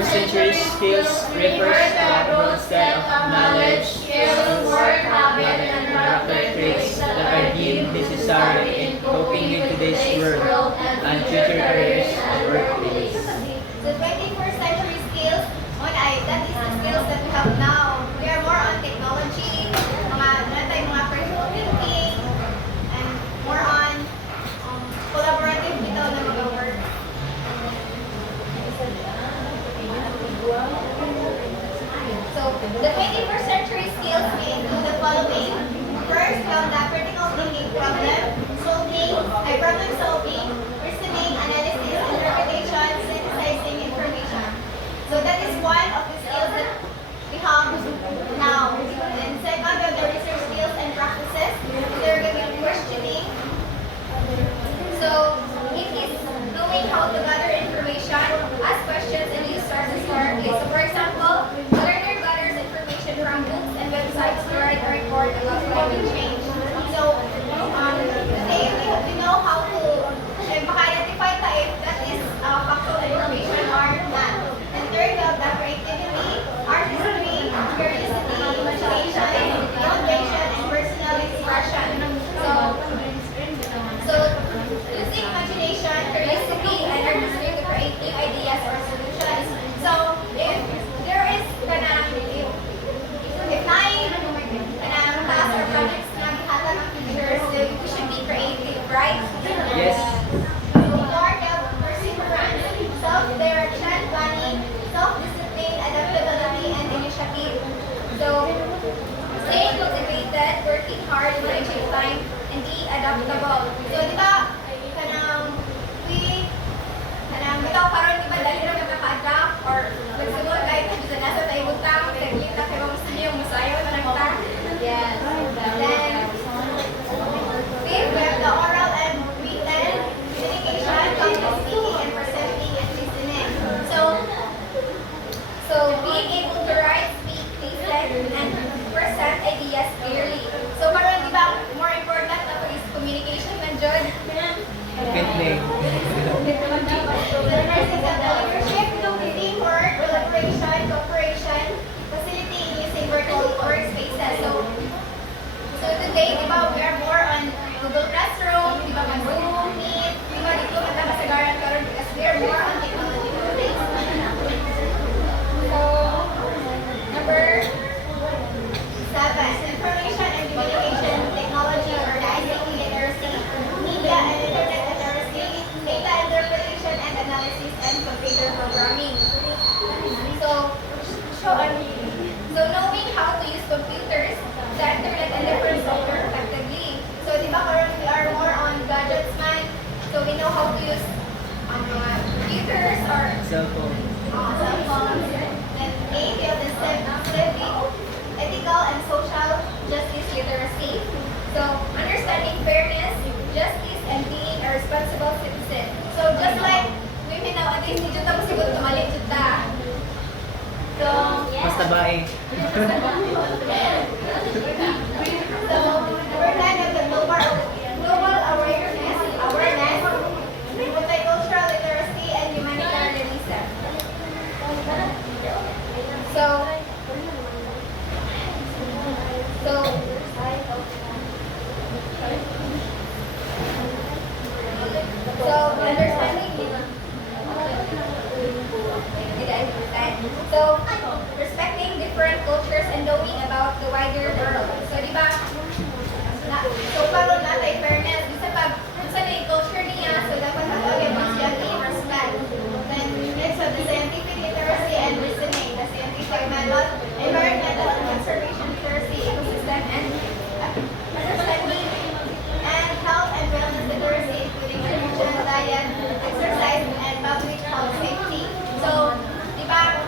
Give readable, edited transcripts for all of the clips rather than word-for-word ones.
21st century skills refers to a broad set of knowledge, skills, work habits, and character traits that are deemed necessary in coping with today's world and future careers and workplace. So 21st century skills, that is the skills that we have now. We are more on technology, mga critical thinking, and more on collaborative bitaw na mga work. So, the 21st century skills may include the following. First, we have the critical thinking problem solving, reasoning, analysis, interpretation, synthesizing information. So that is one of the skills that we have now. And second, we have the research skills and practices. They're going to be questioning. So it is knowing how to gather information, ask questions, and use sources correctly. So for example, a learner gathers information from books and websites to write a report about climate change. So today we know how to identify if that is factual information or not. And third, we have the creativity, artistry, curiosity, imagination, innovation, and personal expression. So using imagination, curiosity, and artistry to create new ideas or solutions. So if there is if nine tasks or projects na gihatag ang teachers, we should be creative, right? Yes. So fourth, we have perseverance, self-direction, planning, self-discipline, adaptability, and initiative. So staying motivated, working hard, managing time, and be adaptable. So di ba, bitaw karon di ba dali ra makaka-adapt or magsunod kahit sa nasa tayo butang, saglit na kayo gusto niyo musayo na nagta. Yes. Then fifth, we have the oral and written communication, public speaking, and presenting and listening. So being able to write, speak, listen, and present ideas clearly. So karon di ba more important na is communication man jud. Fitling. Leadership, teamwork, collaboration, cooperation, facility in using virtual workspaces. So today, di ba, we are more on Google Classroom, di ba, Zoom, Meet, di ba, dito magkakasagaran karon because we are more on technology today. So, number 7, information and communication technology or the ICT literacy, media and internet literacy, data interpretation and analysis, and computer programming. So knowing how to use computers, the internet, and different software effectively. So di ba karon we are more on gadgets man, so we know how to use computers or Cell phone. cell phones. Then 8, we have the civic, ethical, and social justice literacy. So understanding fairness, justice, and being a responsible citizen. So just like women nowadays, hindi dyan tapos siguro tumalit dyan ta. So, Basta bae. so, number 10 is the global awareness, multicultural literacy, and humanitarianism. So, respecting different cultures and knowing about the wider world. So, di ba, so karon natin fairness, bisa pag sa na culture niya, so dapat ato yung mutually respect. Then, next, so the scientific literacy and reasoning, the scientific method, environmental and conservation literacy, ecosystem and understanding, and health and wellness literacy, including nutrition, diet, exercise, and public health safety. So, di ba,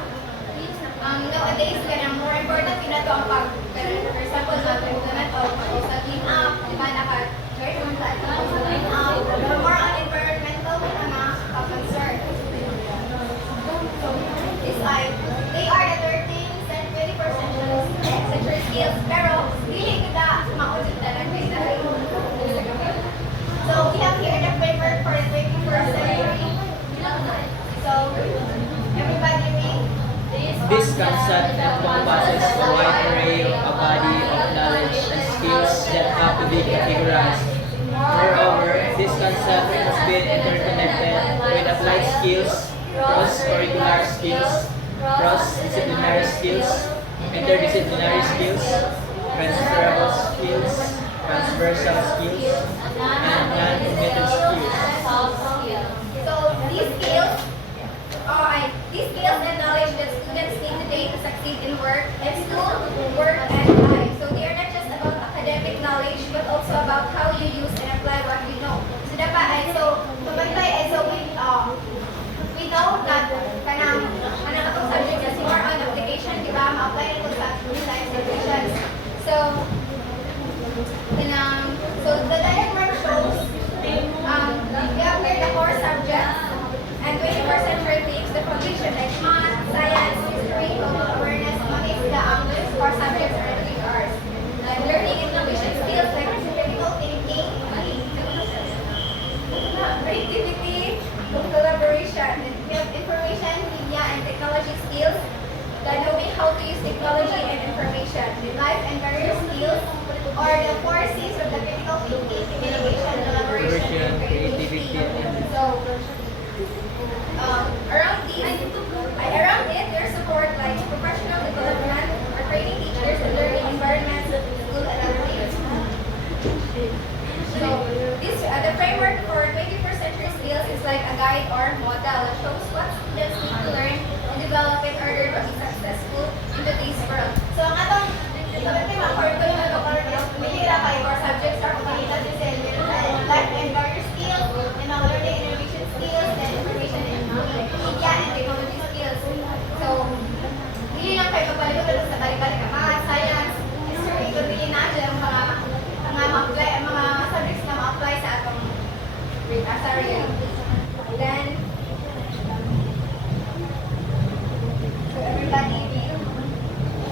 nowadays, kaya more important yun na ito ang for example, implement o sa clean up, di ba, naka-share naman sa clean up, more on environmental na concern. They are the 13th and 21st century skills, pero hindi kita maudit talaga dahil. So, we have here the framework for the 21st century. So, everybody read. This concept encompasses a wide array of a body of knowledge and skills that have to be categorized. Moreover, this concept has been interconnected with applied skills, cross-curricular skills, cross-disciplinary skills, interdisciplinary skills, transferable skills, transversal skills, and non-cognitive skills. So these skills and knowledge that students need today to succeed in work, and school, work, and life. So they are not just about academic knowledge, but also about how you use and apply what you know. So dapat ay we know that kanang atong subject is more on application, di ba? Ma-apply nito sa life situations. So the diagram shows we have here the core subjects and 21st century themes, the foundation like math, science, history, global awareness, money, the core subjects are the ours. And learning innovation skills like critical thinking, creativity, collaboration. And we have information, media, and technology skills, the knowing how to use technology and information. The life and career skills are the four C's of the critical thinking, communication, collaboration, and creativity. So, around it, there's support like professional development or training teachers and learning environments, school and other things. So, the framework for 21st century skills is like a guide or model that shows what students need to learn and develop in order to be successful in today's world. So, ang atong sabi ko mga curriculum na kumilira kayo or subjects are kumilira din sa life and career skills, and mga learning innovation skills, and information and media and technology skills. So, hindi lang kayo kapalimutan sa balik-balik ang math, science, history, kumili na dyan ang mga subjects na ma-apply sa atong area. Then, so everybody,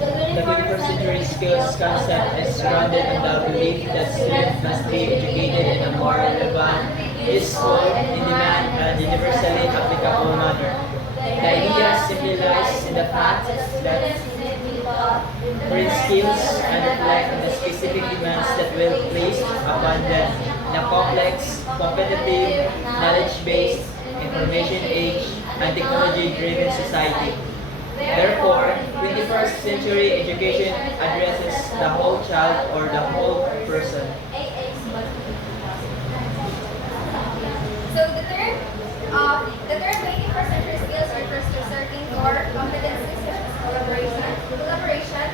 The 21st century skills concept is grounded in the belief that students must be educated in a more relevant, useful, in-demand, and universally applicable manner. The idea simply lies in the fact that current skills and reflect on the specific demands that will be placed upon them in a complex, competitive, knowledge-based, information age, and technology-driven society. Therefore, 21st century education addresses the whole child or the whole person. So the term 21st century skills refers to certain core competencies such as collaboration,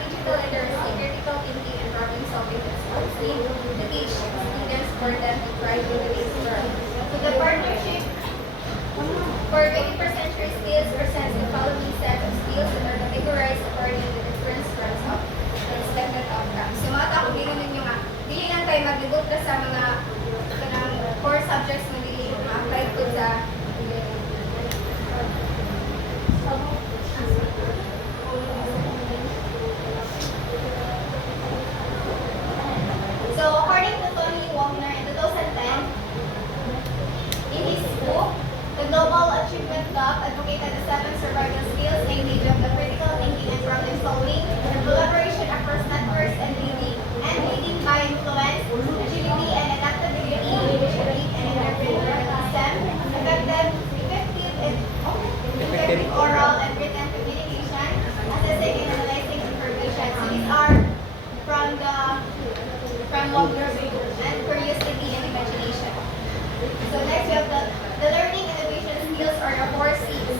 digital literacy, critical thinking, and problem solving that's mostly to teach students for them to thrive in today's world. So the partnership for 21st century skills presents the following set of skills that are categorized according to different strands of expected outcomes. So mga tako, gano'n ninyo nga, dili lang tayo maglibot na sa mga core subjects na dili ma-apply ko sa So according to Tony Wagner in 2010, in his book, The Global Achievement Gap, advocated the 7 survival skills, namely of the critical thinking and problem solving, the collaboration across networks and leading by influence, agility and adaptability, leadership and entrepreneurial system, effective oral and written communication, assessing and analyzing information. So these are from Wagner's book, and curiosity and imagination. So next we have the learning innovation skills or the 4 C's.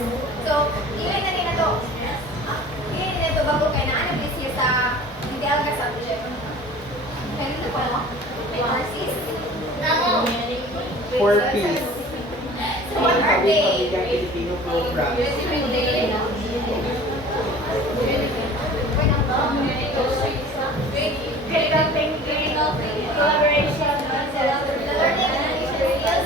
So, yun na rin na to. Yun na ito bago kayo na ano siya sa ideal ka subject. Kanina po mo? May 4 C's? 4 P's. So, what are they? Filipino program. Critical thinking, collaboration, the learning innovation skills,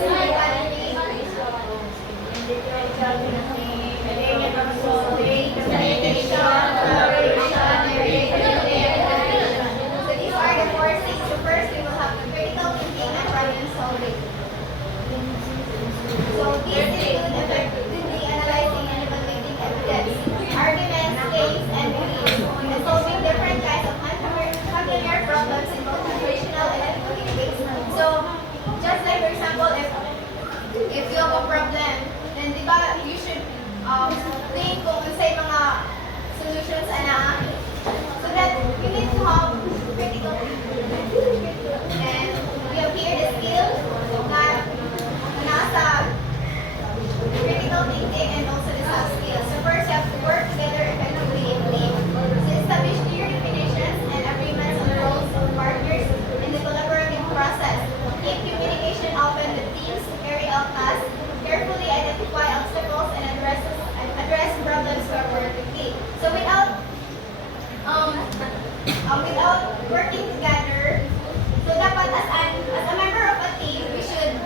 so these are the 4 C's. So first we will have the critical thinking and problem solving. So these include effectively analyzing and evaluating have critical and we have here the skill na nasa critical thinking and also the soft skills. So first, you have to work together effectively in team. So establish clear definitions and agreements on the roles of partners in the collaborative process. Keep communication open with teams to carry out tasks. Carefully identify obstacles and address problems cooperatively. So without working together, so dapat as a member of a team, we should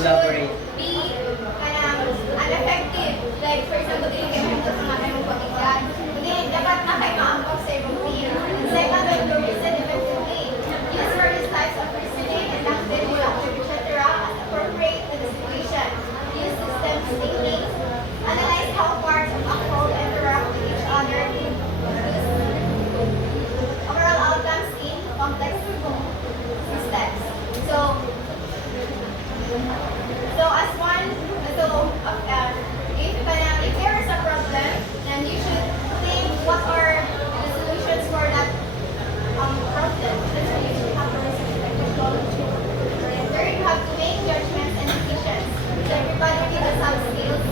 Collaborate. be an effective. Like for example, dili kayo mga mong pag-iwan. Hindi dapat na kayo maampag sa ibang team. Second, we have to reason effectively. Use various types of reasoning and language, etc. as appropriate to the situation. Use systems thinking. Analyze how parts of a whole interact with each other. Use overall outcomes in complex systems. If there is a problem, then you should think what are the solutions for that problem. That's why you should have a technology. And third, you have to make judgments and decisions. So everybody with the soft skills.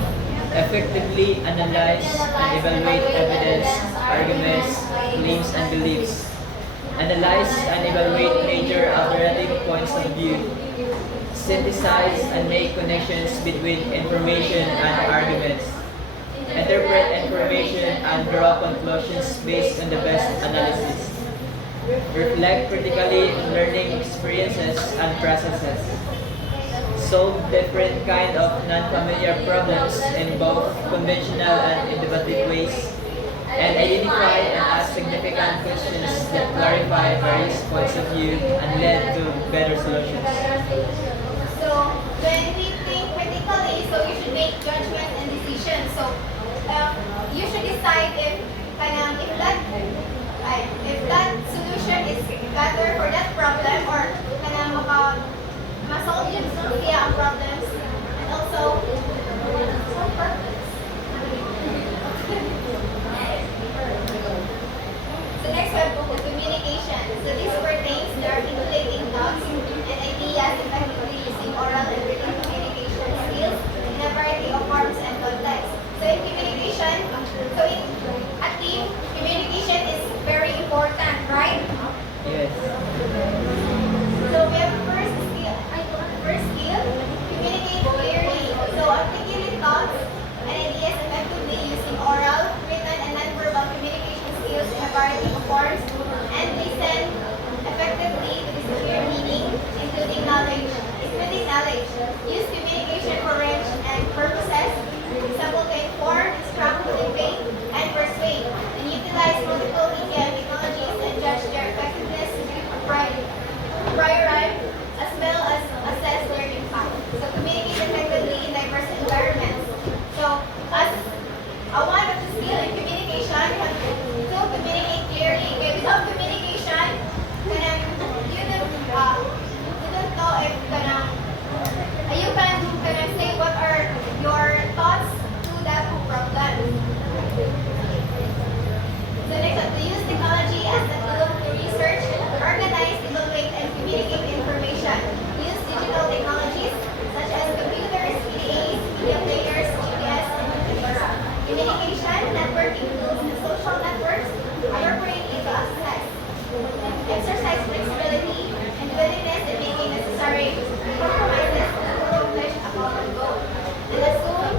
Effectively analyze and evaluate evidence, arguments, claims, and beliefs. Analyze and evaluate major alternative points of view. Synthesize and make connections between information and arguments. Interpret information and draw conclusions based on the best analysis. Reflect critically on learning experiences and processes. Solve different kind of non-familiar problems in both conventional and innovative ways. And identify and ask significant questions that clarify various points of view and lead to better solutions. So when we think critically, so you should make judgments and decisions. So you should decide if that solution is better for that problem or ma-solve yun ang problems and also purpose. So next we have the communication. So this pertains to articulating thoughts and ideas effectively using oral and written communication skills in a variety of forms and contexts. So in communication, a team, communication is very important, right? Yes. So we have first skill, communicate clearly. So articulate thoughts and ideas effectively using oral, written, and nonverbal communication skills in a variety of forms, and listen effectively to this clear meaning, including knowledge. Use communication for range and purposes, example to inform, instruct, motivate, and persuade, and utilize multiple media and technologies and judge their effectiveness prior as well as assess their impact. So communicate effectively in diverse environments. So as one of the skill in communication, you have to communicate clearly. Okay, without communication, you don't know if you can say what are your thoughts to that problem. So next, to use technology as a tool to research, organize, evaluate, and communicate information. Use digital technologies such as computers, PDAs, media players, GPS, etc. Communication, networking tools, and social networks appropriately to access. Exercise flexibility and willingness in making necessary compromises to accomplish a common goal. And assume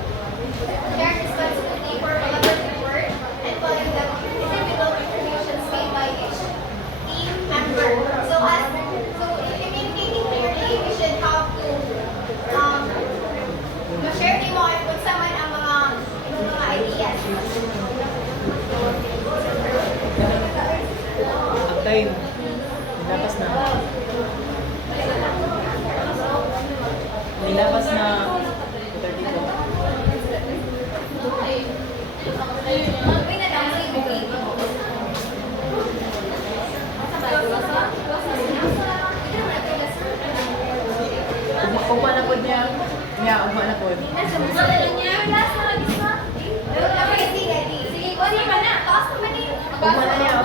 shared responsibility for collaborative work and following the individual contributions made by each team member. So in communicating clearly, we should have to share ni mo at kung saan man ang mga ideas. Ang time. Nilabas na. Nilabas na 32. Ugma na po niya. Ugma na po. Sige, kunin ka na. Taas naman eh. Ugma na niya.